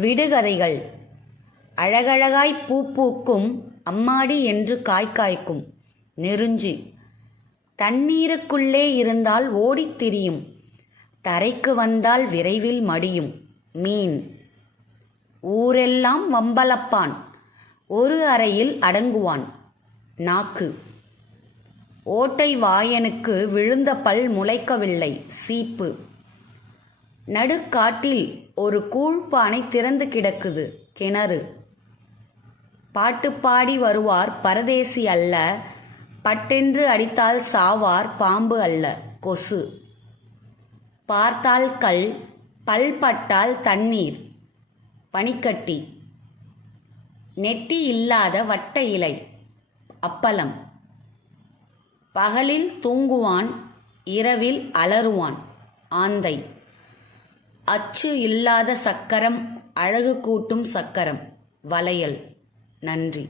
விடுகதைகள். அழகழகாய் பூ பூக்கும் அம்மாடி என்று காய் காய்க்கும். நெருஞ்சி. தண்ணீருக்குள்ளே இருந்தால் ஓடித் திரியும். தரைக்கு வந்தால் விரைவில் மடியும். மீன். ஊரெல்லாம் வம்பலப்பான். ஒரு அறையில் அடங்குவான். நாக்கு. ஓட்டை வாயனுக்கு விழுந்த பல் முளைக்கவில்லை. சீப்பு. நடுக்காட்டில் ஒரு கூழ்ப்பானை திறந்து கிடக்குது கிணறு. பாட்டு பாடி வருவார் பரதேசி அல்ல பட்டென்று அடித்தால் சாவார் பாம்பு அல்ல கொசு. பார்த்தால் கல் பல்பட்டால் தண்ணீர் பனிக்கட்டி. நெட்டி இல்லாத வட்ட இலை அப்பளம். பகலில் தூங்குவான் இரவில் அலறுவான் ஆந்தை. அச்சு இல்லாத சக்கரம் அழகு கூட்டும் சக்கரம். வளையல். நன்றி.